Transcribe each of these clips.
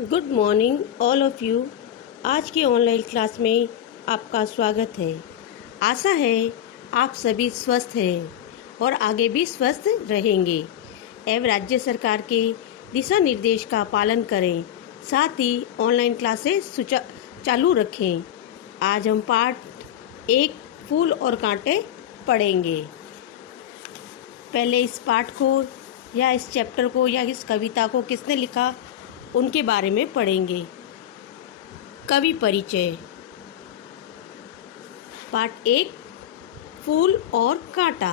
Good morning all of you. आज की online class में आपका स्वागत है। आशा है आप सभी स्वस्थ हैं और आगे भी स्वस्थ रहेंगे एवं राज्य सरकार के दिशा निर्देश का पालन करें, साथ ही ऑनलाइन क्लासेस चालू रखें। आज हम पाठ 1 फूल और कांटे पढ़ेंगे। पहले इस पाठ को या इस चैप्टर को या इस कविता को किसने लिखा उनके बारे में पढ़ेंगे। कवि परिचय। पाठ 1 फूल और कांटा।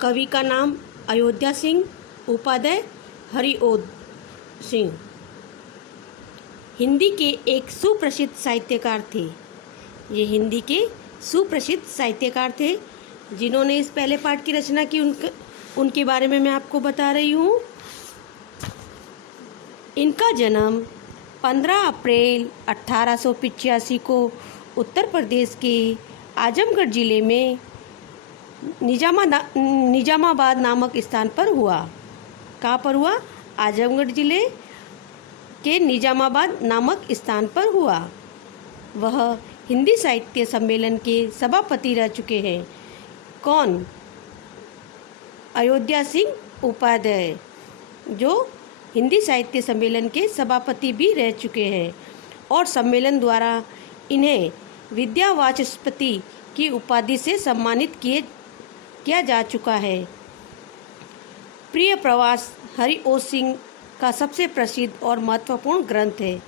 कवि का नाम अयोध्या सिंह, उपाध्याय हरिओद सिंह। हिंदी के एक सुप्रसिद्ध साहित्यकार थे। ये हिंदी के सुप्रसिद्ध साहित्यकार थे जिन्होंने इस पहले पाठ की रचना की। उनके बारे में मैं आपको बता रही हूँ। इनका जन्म 15 अप्रैल 1885 को उत्तर प्रदेश के आजमगढ़ जिले में निजामाबाद नामक स्थान पर हुआ। कहाँ पर हुआ? आजमगढ़ जिले के निजामाबाद नामक स्थान पर हुआ। वह हिंदी साहित्य सम्मेलन के सभापति रह चुके हैं। कौन? अयोध्या सिंह उपाध्याय, जो हिंदी साहित्य सम्मेलन के सभापति भी रह चुके हैं और सम्मेलन द्वारा इन्हें विद्या वाचस्पति की उपाधि से सम्मानित किया जा चुका है। प्रिय प्रवास हरिओद सिंह का सबसे प्रसिद्ध और महत्वपूर्ण ग्रंथ है।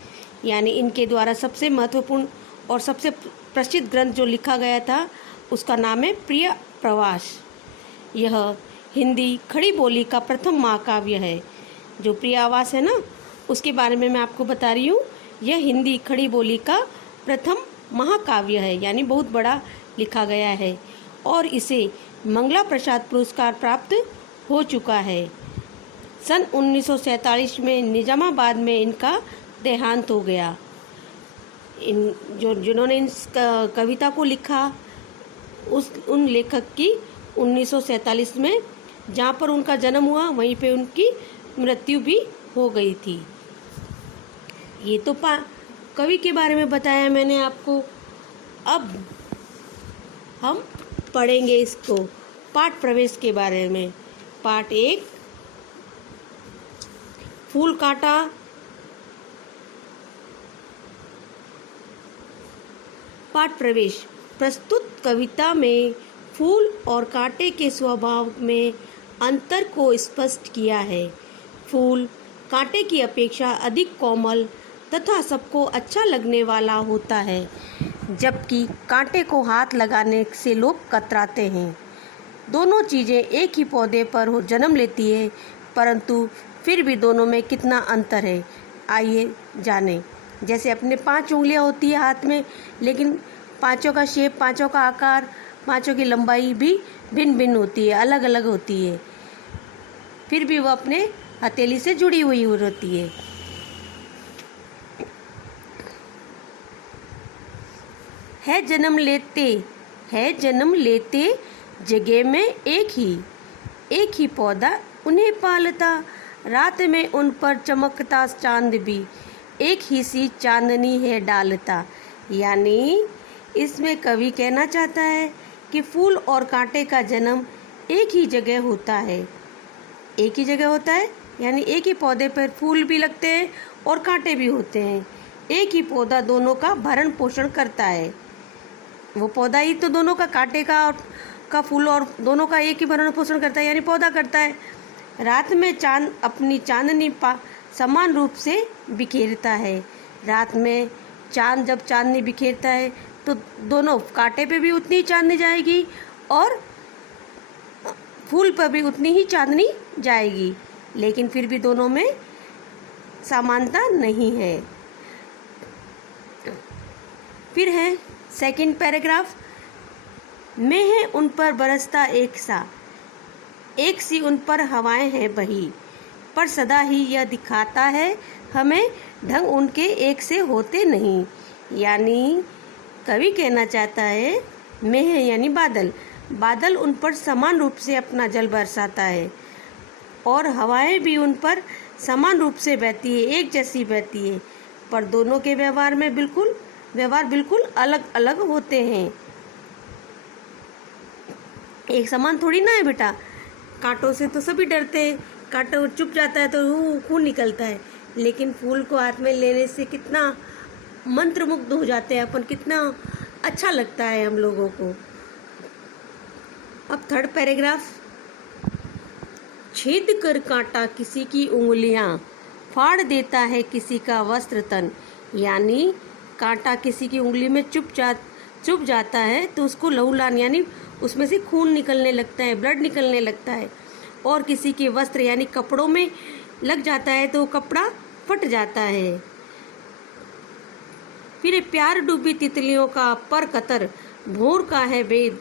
यानी इनके द्वारा सबसे महत्वपूर्ण और सबसे प्रसिद्ध ग्रंथ जो लिखा गया था उसका नाम है प्रिय प्रवास। यह हिंदी खड़ी बोली का प्रथम महाकाव्य है। जो प्रिय आवास है ना, उसके बारे में मैं आपको बता रही हूँ। यह हिंदी खड़ी बोली का प्रथम महाकाव्य है, यानी बहुत बड़ा लिखा गया है और इसे मंगला प्रसाद पुरस्कार प्राप्त हो चुका है। सन 1947 में निजामाबाद में इनका देहांत हो गया। जिन्होंने इस कविता को लिखा उन लेखक की 1947 में जहाँ पर उनका जन्म हुआ वहीं पे उनकी मृत्यु भी हो गई थी। ये तो कवि के बारे में बताया मैंने आपको। अब हम पढ़ेंगे इसको पाठ प्रवेश के बारे में। पाठ 1 फूल कांटा। पाठ प्रवेश। प्रस्तुत कविता में फूल और कांटे के स्वभाव में अंतर को स्पष्ट किया है। फूल कांटे की अपेक्षा अधिक कोमल तथा सबको अच्छा लगने वाला होता है, जबकि कांटे को हाथ लगाने से लोग कतराते हैं। दोनों चीज़ें एक ही पौधे पर जन्म लेती है, परंतु फिर भी दोनों में कितना अंतर है, आइए जानें। जैसे अपने 5 उंगलियां होती है हाथ में, लेकिन पांचों का शेप, पांचों का आकार, पांचों की लंबाई भी भिन्न भिन्न होती है, अलग अलग होती है। फिर भी वह अपने हथेली से जुड़ी हुई होती है। है जन्म लेते जगह में एक ही पौधा उन्हें पालता। रात में उन पर चमकता चांद भी एक ही सी चांदनी है डालता। यानी इसमें कवि कहना चाहता है कि फूल और कांटे का जन्म एक ही जगह होता है। एक ही जगह होता है यानी एक ही पौधे पर फूल भी लगते हैं और कांटे भी होते हैं। एक ही पौधा दोनों का भरण पोषण करता है। वो पौधा ही तो दोनों का, कांटे का फूल और दोनों का एक ही भरण पोषण करता है, यानी पौधा करता है। रात में चांद अपनी चांदनी समान रूप से बिखेरता है। रात में चांद जब चांदनी बिखेरता है तो दोनों कांटे पे भी उतनी ही चांदनी जाएगी और फूल पर भी उतनी ही चांदनी जाएगी, लेकिन फिर भी दोनों में समानता नहीं है। फिर है सेकंड पैराग्राफ। मैं है उन पर बरसता एक सी उन पर हवाएं हैं बही, पर सदा ही यह दिखाता है हमें ढंग उनके एक से होते नहीं। यानी कवि कहना चाहता है मैं है यानी बादल उन पर समान रूप से अपना जल बरसाता है और हवाएं भी उन पर समान रूप से बहती है, एक जैसी बहती है, पर दोनों के व्यवहार बिल्कुल अलग अलग होते हैं। एक समान थोड़ी ना है बेटा। कांटों से तो सभी डरते हैं, कांटा चुभ जाता है तो खून निकलता है, लेकिन फूल को हाथ में लेने से कितना मंत्रमुग्ध हो जाते हैं अपन, कितना अच्छा लगता है हम लोगों को। अब थर्ड पैराग्राफ। छेद कर कांटा किसी की उंगलियां, फाड़ देता है किसी का वस्त्र तन। यानी कांटा किसी की उंगली में चुभ जाता है तो उसको लहूलान यानी उसमें से खून निकलने लगता है, ब्लड निकलने लगता है। और किसी के वस्त्र यानी कपड़ों में लग जाता है तो कपड़ा फट जाता है। फिर प्यार डूबी तितलियों का पर कतर, भोर का है वेद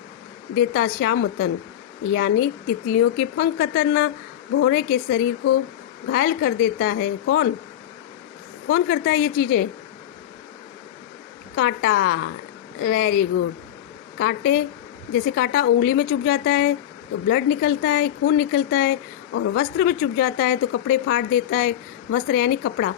देता श्याम तन। यानी तितलियों के पंख कतरना भौरे के शरीर को घायल कर देता है। कौन कौन करता है ये चीजें? कांटा। Very good. कांटे, जैसे कांटा उंगली में चुभ जाता है तो ब्लड निकलता है, खून निकलता है, और वस्त्र में चुभ जाता है तो कपड़े फाड़ देता है। वस्त्र यानी कपड़ा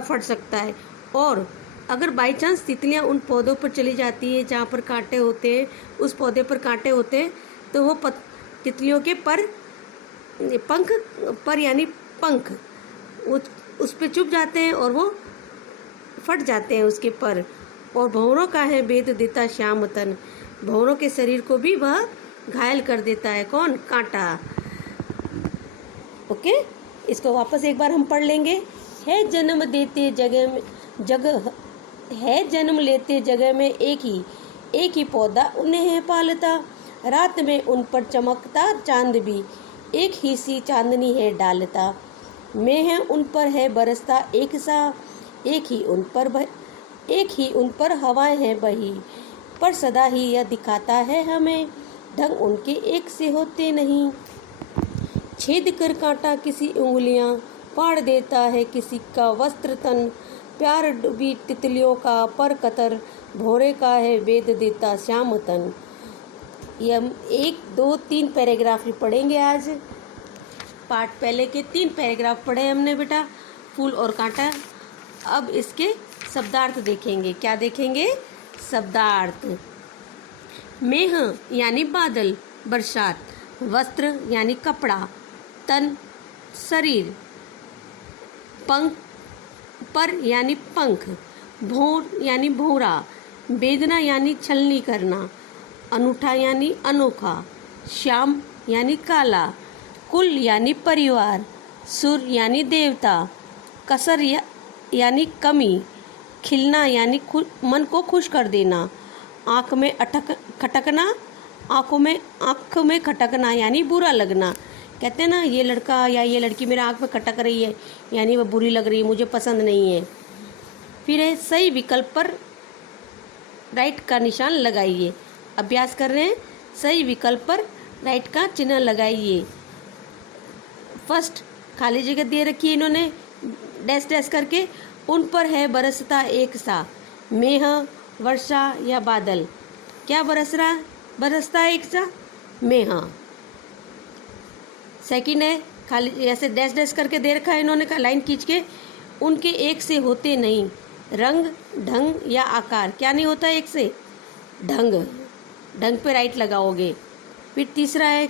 फट सकता है। और अगर बाई चांस तितलियां उन पौधों पर चली जाती है जहाँ पर कांटे होते हैं, उस पौधे पर कांटे होते हैं, तो वो तितलियों के पंख उस पे चुभ जाते हैं और वो फट जाते हैं उसके पर। और भंवरों का है भेद देता श्याम तन, भंवरों के शरीर को भी वह घायल कर देता है। कौन? कांटा। ओके, इसको वापस एक बार हम पढ़ लेंगे। है जन्म लेते जगह में एक ही पौधा उन्हें है पालता। रात में उन पर चमकता चांद भी एक ही सी चांदनी है डालता। मेह उन पर है बरसता एक सा, एक ही उन पर हवाएं हैं बही। पर सदा ही यह दिखाता है हमें, ढंग उनके एक से होते नहीं। छेद कर कांटा किसी उंगलियां, फाड़ देता है किसी का वस्त्र तन। प्यार डूबी तितलियों का पर कतर, भोरे का है वेद देता श्याम तन। ये हम 1, 2, 3 पैराग्राफ ही पढ़ेंगे आज। पार्ट पहले के 3 पैराग्राफ पढ़े हमने बेटा, फूल और कांटा। अब इसके शब्दार्थ देखेंगे। क्या देखेंगे? शब्दार्थ। मेह यानी बादल, बरसात। वस्त्र यानी कपड़ा, तन शरीर। पंख पर यानी पंख। भौर यानी भौरा। वेदना यानी छलनी करना। अनूठा यानी अनोखा। श्याम यानी काला। कुल यानी परिवार। सुर यानी देवता। कसर यानी कमी। खिलना यानी मन को खुश कर देना। आँख में खटकना, आँख में खटकना यानी बुरा लगना। कहते हैं ना, ये लड़का या ये लड़की मेरे आँख में खटक रही है, यानी वह बुरी लग रही है, मुझे पसंद नहीं है। फिर है सही विकल्प पर राइट का निशान लगाइए। अभ्यास कर रहे हैं, सही विकल्प पर राइट का चिन्ह लगाइए। फर्स्ट खाली जगह दे रखी है इन्होंने डैश डैश करके, उन पर है बरसता एक सा। मेह, वर्षा या बादल। क्या बरसता है एक सा? मेह। सेकंड है खाली ऐसे डैश डैश करके दे रखा है इन्होंने का लाइन खींच के, उनके एक से होते नहीं। रंग, ढंग या आकार। क्या नहीं होता एक से? ढंग पे राइट लगाओगे। फिर तीसरा है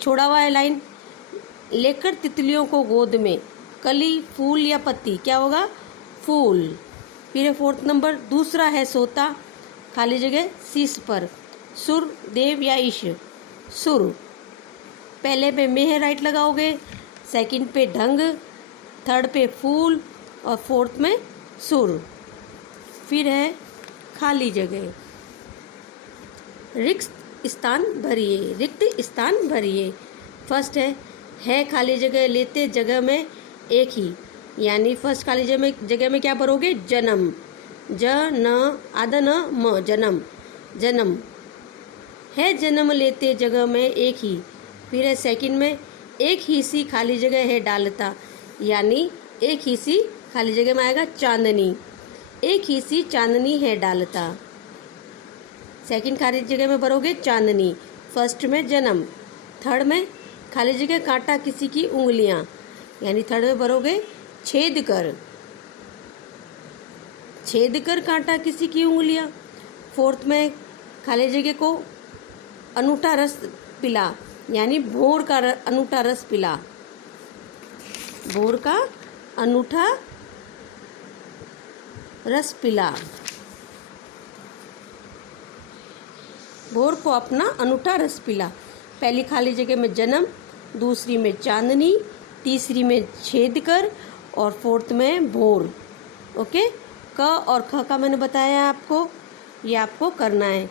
छोड़ा हुआ है लाइन, लेकर तितलियों को गोद में। कली, फूल या पत्ती। क्या होगा? फूल। फिर है 4th नंबर, दूसरा है सोता, खाली जगह शीश पर। सुर, देव या ईश। सुर। पहले पे मेह राइट लगाओगे, सेकंड पे ढंग, थर्ड पे फूल और 4th में सुर। फिर है खाली जगह, रिक्त स्थान भरिए। फर्स्ट है खाली जगह लेते जगह में एक ही, यानी फर्स्ट खाली जगह में क्या भरोगे? जन्म। आधा न म, जन्म। है जन्म लेते जगह में एक ही। फिर है सेकंड में एक ही सी खाली जगह है डालता, यानी एक ही सी खाली जगह में आएगा चांदनी। एक ही सी चांदनी है डालता। सेकंड खाली जगह में भरोगे चांदनी। फर्स्ट में जन्म। थर्ड में खाली जगह कांटा किसी की उंगलियां। यानी थर्ड में भरोगे छेद कर, छेद कर काटा किसी की उंगलियां। फोर्थ में खाली जगह को अनूठा रस पिला, यानी भोर का अनूठा रस पिला, भोर का अनूठा रस पिला, भोर को अपना अनूठा रस पिला। पहली खाली जगह में जन्म, दूसरी में चांदनी, तीसरी में छेद कर और फोर्थ में भोर। ओके, क और ख का मैंने बताया आपको, ये आपको करना है।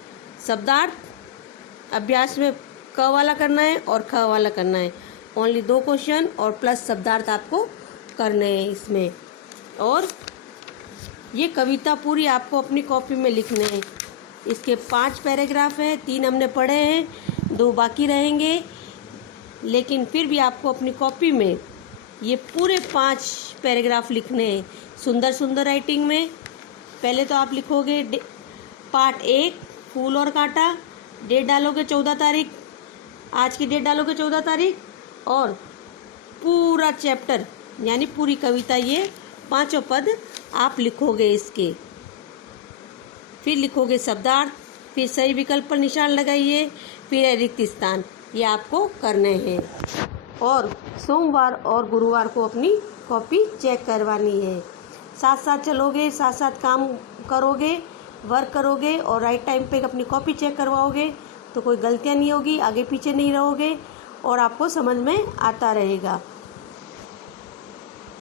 शब्दार्थ अभ्यास में क वाला करना है और ख वाला करना है। ओनली 2 क्वेश्चन और प्लस शब्दार्थ आपको करने हैं इसमें। और ये कविता पूरी आपको अपनी कॉपी में लिखने हैं। इसके 5 पैराग्राफ हैं, 3 हमने पढ़े हैं, 2 बाकी रहेंगे, लेकिन फिर भी आपको अपनी कॉपी में ये पूरे 5 पैराग्राफ लिखने हैं सुंदर सुंदर राइटिंग में। पहले तो आप लिखोगे पार्ट 1 फूल और कांटा, डेट डालोगे 14 तारीख, आज की डेट डालोगे 14 तारीख, और पूरा चैप्टर यानी पूरी कविता ये 5 पद आप लिखोगे इसके। फिर लिखोगे शब्दार्थ, फिर सही विकल्प पर निशान लगाइए, फिर है रिक्त स्थान। ये आपको करने हैं और सोमवार और गुरुवार को अपनी कॉपी चेक करवानी है। साथ साथ चलोगे, साथ साथ काम करोगे, वर्क करोगे और राइट टाइम पे अपनी कॉपी चेक करवाओगे तो कोई गलतियाँ नहीं होगी, आगे पीछे नहीं रहोगे और आपको समझ में आता रहेगा।